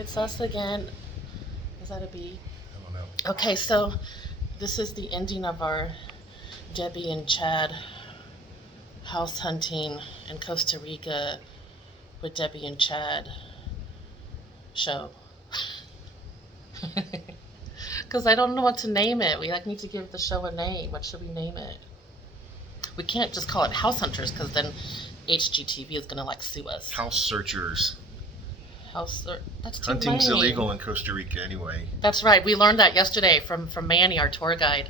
It's us again. Is that a bee? I don't know. Okay, so this is the ending of our Debbie and Chad house hunting in Costa Rica with Debbie and Chad show. Because I don't know what to name it. We need to give the show a name. What should we name it? We can't just call it House Hunters because then HGTV is gonna sue us. House searchers. That's too Hunting's lame. illegal in Costa Rica anyway. That's right. We learned that yesterday from Manny, our tour guide,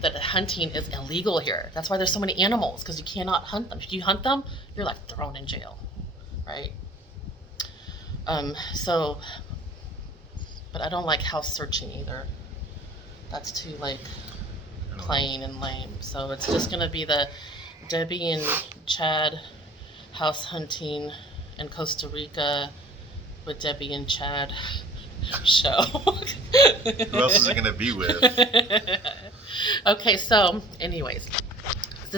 that hunting is illegal here. That's why there's so many animals, because you cannot hunt them. If you hunt them, you're thrown in jail, right? But I don't like house searching either. That's too plain and lame. So it's just gonna be the Debbie and Chad house hunting in Costa Rica with Debbie and Chad show. Who else is it gonna be with? Okay, so anyways,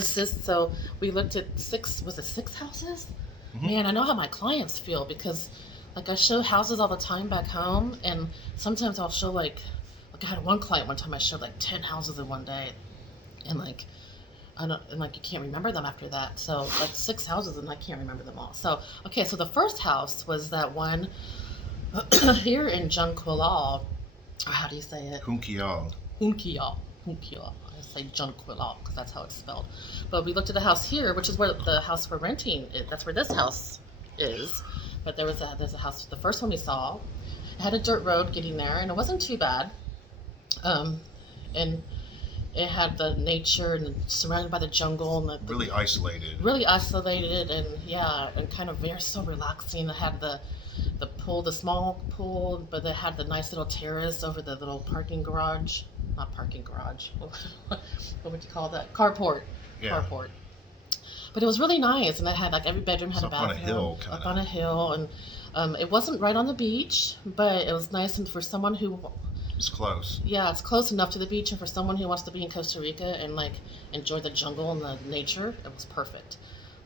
so we looked at six houses? Mm-hmm. Man, I know how my clients feel because I show houses all the time back home, and sometimes I'll show I had one client one time I showed 10 houses in one day, and you can't remember them after that. So 6 houses and I can't remember them all. So okay, so the first house was that one here in Junquillal, or how do you say it? Junquillal. I say Junquillal because that's how it's spelled. But we looked at a house here, which is where the house we're renting is. That's where this house is. But there's a house. The first one we saw, it had a dirt road getting there, and it wasn't too bad. And it had the nature and surrounded by the jungle and really isolated. Really isolated, and yeah, and kind of so relaxing. It had the pool, the small pool, but it had the nice little terrace over the little parking garage. Not parking garage. What would you call that? Carport. Yeah. Carport. But it was really nice, and it had every bedroom had a bathroom. Up on a hill, Up on a hill, and it wasn't right on the beach, but it was nice, and for someone who it's close. Yeah, it's close enough to the beach, and for someone who wants to be in Costa Rica and enjoy the jungle and the nature, it was perfect.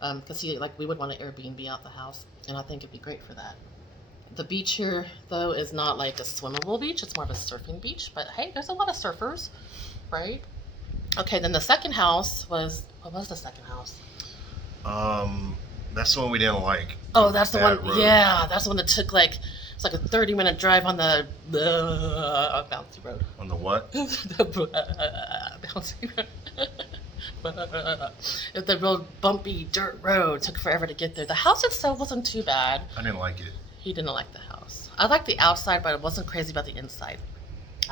Because we would want to Airbnb out the house, and I think it'd be great for that. The beach here, though, is not a swimmable beach. It's more of a surfing beach. But hey, there's a lot of surfers, right? Okay, then the second house was, what was the second house? That's the one we didn't like. Oh, that's the one. Road. Yeah, that's the one that took it's a 30-minute drive on the bouncy road. On the what? The bouncy road. The real bumpy dirt road. Took forever to get there. The house itself wasn't too bad. I didn't like it. He didn't like the house. I liked the outside, but I wasn't crazy about the inside.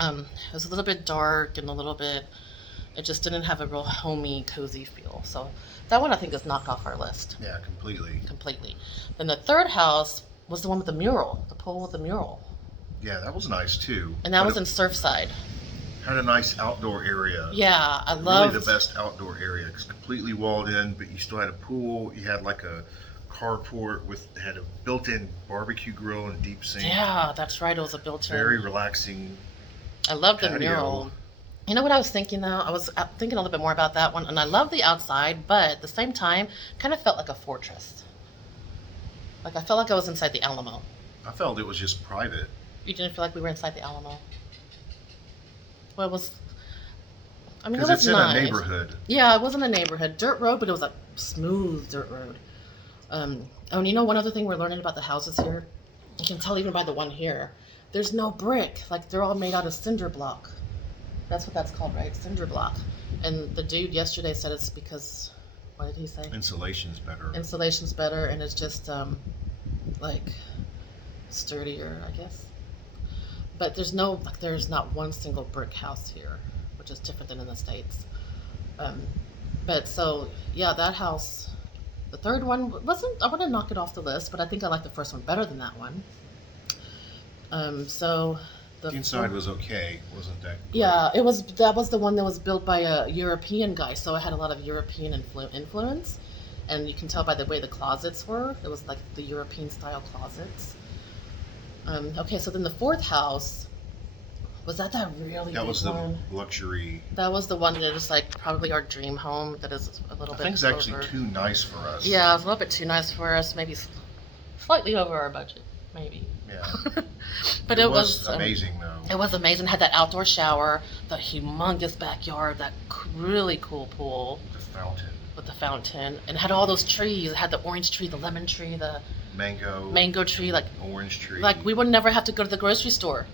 It was a little bit dark and it just didn't have a real homey, cozy feel. So that one I think is knocked off our list. Yeah, completely. Then the third house was the one with the mural, the pool with the mural. Yeah, that was nice too. And that was in Surfside. Had a nice outdoor area. Yeah, I loved. Really the best outdoor area. It's completely walled in, but you still had a pool. You had a carport had a built-in barbecue grill and deep sink. Yeah, that's right. It was a built-in. Very relaxing. I love the mural. You know what I was thinking though? I was thinking a little bit more about that one, and I love the outside, but at the same time, kind of felt like a fortress. I felt like I was inside the Alamo. I felt it was just private. You didn't feel like we were inside the Alamo? Well, it was. I mean, it because was it's in nice. a neighborhood. Yeah, it wasn't a neighborhood. Dirt road, but it was a smooth dirt road. And one other thing we're learning about the houses here, you can tell even by the one here, there's no brick. They're all made out of cinder block. That's what that's called, right? Cinder block. And the dude yesterday said it's because, what did he say? Insulation's better. Insulation's better, and it's just sturdier, I guess. But there's not one single brick house here, which is different than in the States. But so yeah, that house. The third one I want to knock it off the list, but I think I like the first one better than that one. So the inside was okay, wasn't that great? Yeah, it was. That was the one that was built by a European guy, so it had a lot of European influence, and you can tell by the way the closets were. It was the European style closets. Okay, so then the fourth house was that really big one? That was the luxury. That was the one that is probably our dream home. That is a little bit. I think it's actually too nice for us. Yeah, it was a little bit too nice for us. Maybe slightly over our budget. maybe. Yeah. But it was amazing, though. It was amazing. Had that outdoor shower, the humongous backyard, that really cool pool. The fountain. With the fountain. And it had all those trees. It had the orange tree, the lemon tree, the mango tree, like orange tree. Like we would never have to go to the grocery store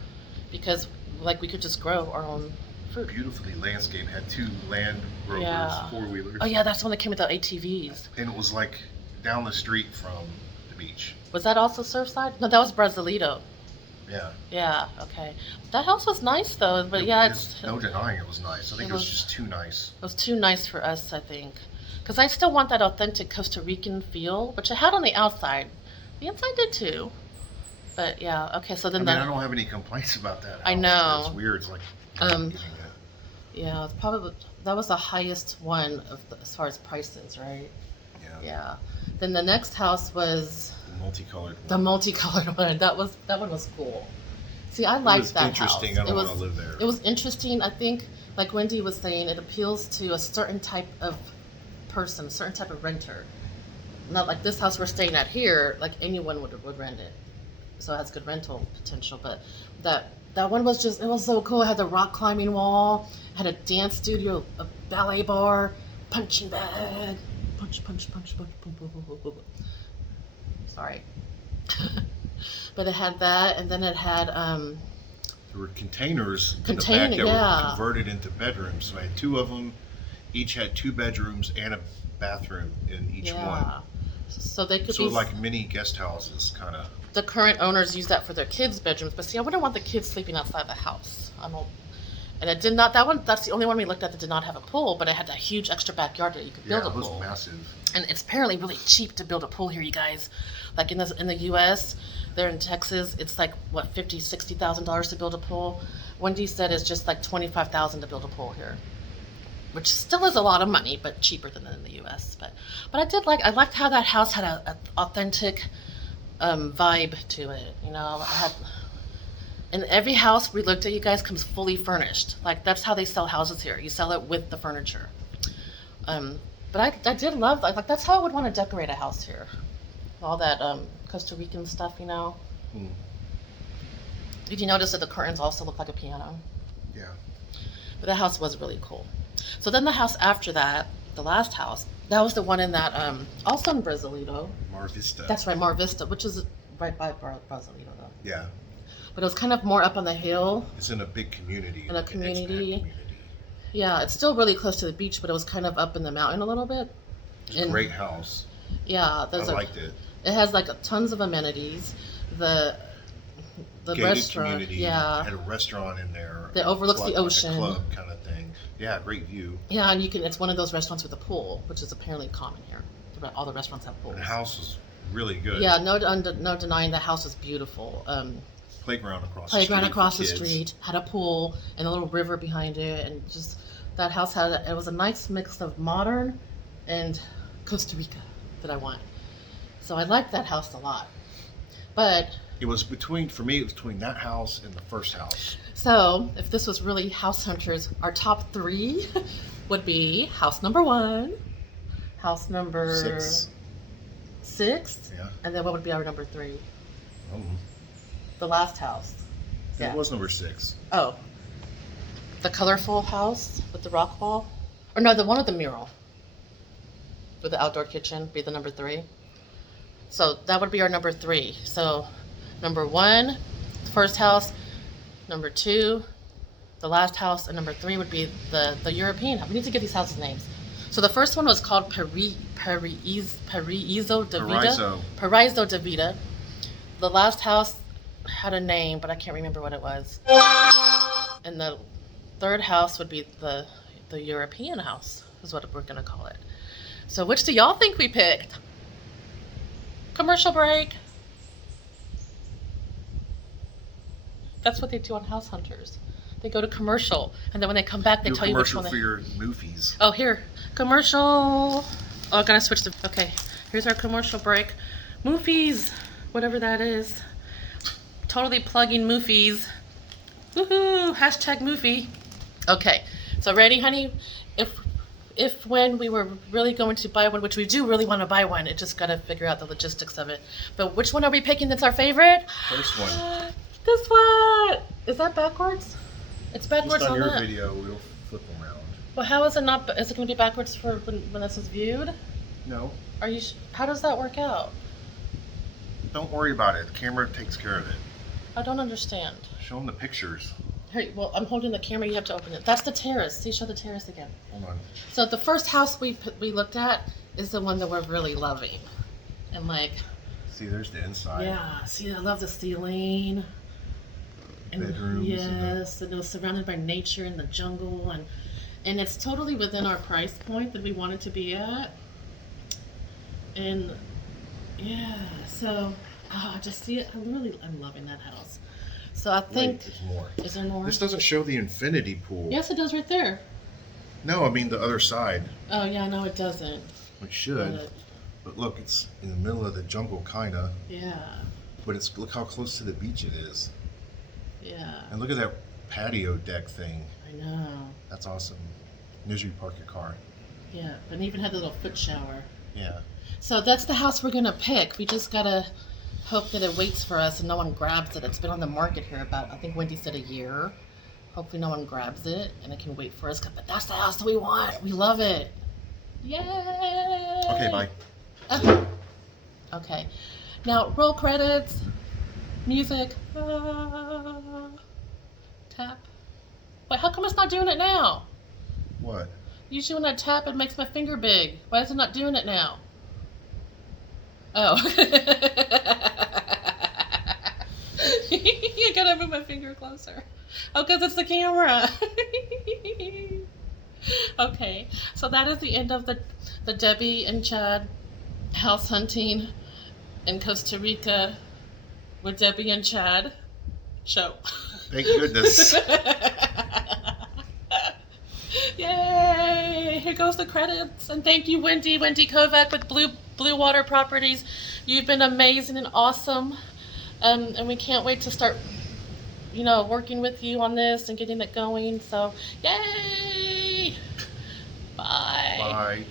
because like we could just grow our own fruit. Beautifully landscaped. Had 2 Land Rovers, Yeah. 4-wheelers. Oh yeah, that's the one that came with the ATVs. And it was like down the street from the beach. Was that also Surfside? No, that was Brasilito. Yeah. Yeah, okay. That house was nice though, but it's no denying it was nice. I think it was just too nice. It was too nice for us, I think. Because I still want that authentic Costa Rican feel, which it had on the outside. The inside did too. But yeah, okay, so then I don't have any complaints about that house. I know. It's weird. It's like yeah, it's probably that was the highest one as far as prices, right? Yeah. Yeah. Then the next house was the multicolored one. The multicolored one. That one was cool. See, I liked that house. Interesting. I don't want to live there. It was interesting. I think, like Wendy was saying, it appeals to a certain type of person, a certain type of renter. Not like this house we're staying at here. Like anyone would rent it, so it has good rental potential. But that one was it was so cool. It had the rock climbing wall, had a dance studio, a ballet bar, punching bag, punch, sorry. But it had that, and then it had there were containers in the back that were converted into bedrooms. So I had 2 of them. Each had 2 bedrooms and a bathroom in each one. So they could be like mini guest houses, kind of. The current owners use that for their kids' bedrooms, but see, I wouldn't want the kids sleeping outside the house. And it did not. That's the only one we looked at that did not have a pool, but it had that huge extra backyard that you could build a pool. Yeah, it was massive. And it's apparently really cheap to build a pool here, you guys. Like in the U.S., there in Texas, it's like what $50,000-$60,000 to build a pool. Wendy said it's just like $25,000 to build a pool here, which still is a lot of money, but cheaper than in the U.S. But I liked how that house had a authentic vibe to it. You know, and every house we looked at, you guys, comes fully furnished. Like that's how they sell houses here. You sell it with the furniture. But I did love like that's how I would want to decorate a house here. All that Costa Rican stuff, you know. Did you notice that the curtains also look like a piano? Yeah. But that house was really cool. So then the house after that, the last house, that was the one in that also in Brasilito. Mar Vista. That's right, Mar Vista, which is right by Brasilito though. Yeah. But it was kind of more up on the hill. It's in a big community. In a community. Yeah, it's still really close to the beach, but it was kind of up in the mountain a little bit. It's a great house. Yeah, I liked it. It has like tons of amenities. The gated restaurant, community. Had a restaurant in there that overlooks the ocean. Like a club kind of thing. Yeah, great view. Yeah, and it's one of those restaurants with a pool, which is apparently common here. All the restaurants have pools. The house was really good. Yeah, no denying the house was beautiful. Playground across the street, had a pool and a little river behind it, and just that house it was a nice mix of modern and Costa Rica that I want. So I liked that house a lot. But it was between that house and the first house. So if this was really house hunters, our top 3 would be house number 1, house number 6, yeah, and then what would be our number 3? Oh. The last house. That was number 6. Oh, the colorful house with the rock wall, or no, the one with the mural with the outdoor kitchen be the number 3. So that would be our number 3. So number 1, the first house. Number 2, the last house, and number 3 would be the European. We need to get these houses names. So the first one was called Paraiso de Vida. Paraiso de Vida. The last house had a name, but I can't remember what it was. And the third house would be the European house, is what we're gonna call it. So which do y'all think we picked? Commercial break. That's what they do on House Hunters. They go to commercial, and then when they come back, they tell you which one. Commercial for your Moofys. Oh, here, commercial. Oh, I gotta switch to. Okay, here's our commercial break. Moofys, whatever that is. Totally plugging Moofys. Woohoo! Hashtag Moofy. Okay, so ready, honey? if when we were really going to buy one, which we do really want to buy one, it just got to figure out the logistics of it. But which one are we picking that's our favorite? First one. This one. Is that backwards? It's backwards Just on your that. video, we'll flip them around. Well, how is it not? Is it going to be backwards for when this is viewed? No. Are you? How does that work out? Don't worry about it. The camera takes care of it. I don't understand. Show them the pictures. Here, well, I'm holding the camera. You have to open it. That's the terrace. See, show the terrace again. Hold on. So the first house we looked at is the one that we're really loving, and like. See, there's the inside. Yeah. See, I love the ceiling. And Bedrooms. yes, and it was surrounded by nature and the jungle, and it's totally within our price point that we wanted to be at. And yeah, so just see it. I'm loving that house. So I think there's more. Is there more? This doesn't show the infinity pool. Yes, it does right there. No, I mean the other side. Oh yeah, no, it doesn't. It should. But look, it's in the middle of the jungle, kinda. Yeah. But look how close to the beach it is. Yeah. And look at that patio deck thing. I know. That's awesome. There's where you park your car. Yeah, and even had a little foot shower. Yeah. So that's the house we're gonna pick. We just gotta hope that it waits for us and no one grabs it. It's been on the market here about, I think Wendy said, a year. Hopefully no one grabs it and it can wait for us. But that's the house that we want. We love it. Yay! Okay, bye. Okay. Now roll credits. Music. Tap. Wait, how come it's not doing it now? What? Usually when I tap, it makes my finger big. Why is it not doing it now? Oh. You gotta move my finger closer. Oh, because it's the camera. Okay, so that is the end of the Debbie and Chad house hunting in Costa Rica with Debbie and Chad show. Thank goodness. Yay! Here goes the credits, and thank you, Wendy Kovac with Blue Water Properties. You've been amazing and awesome, and we can't wait to start, working with you on this and getting it going. So, yay! Bye. Bye.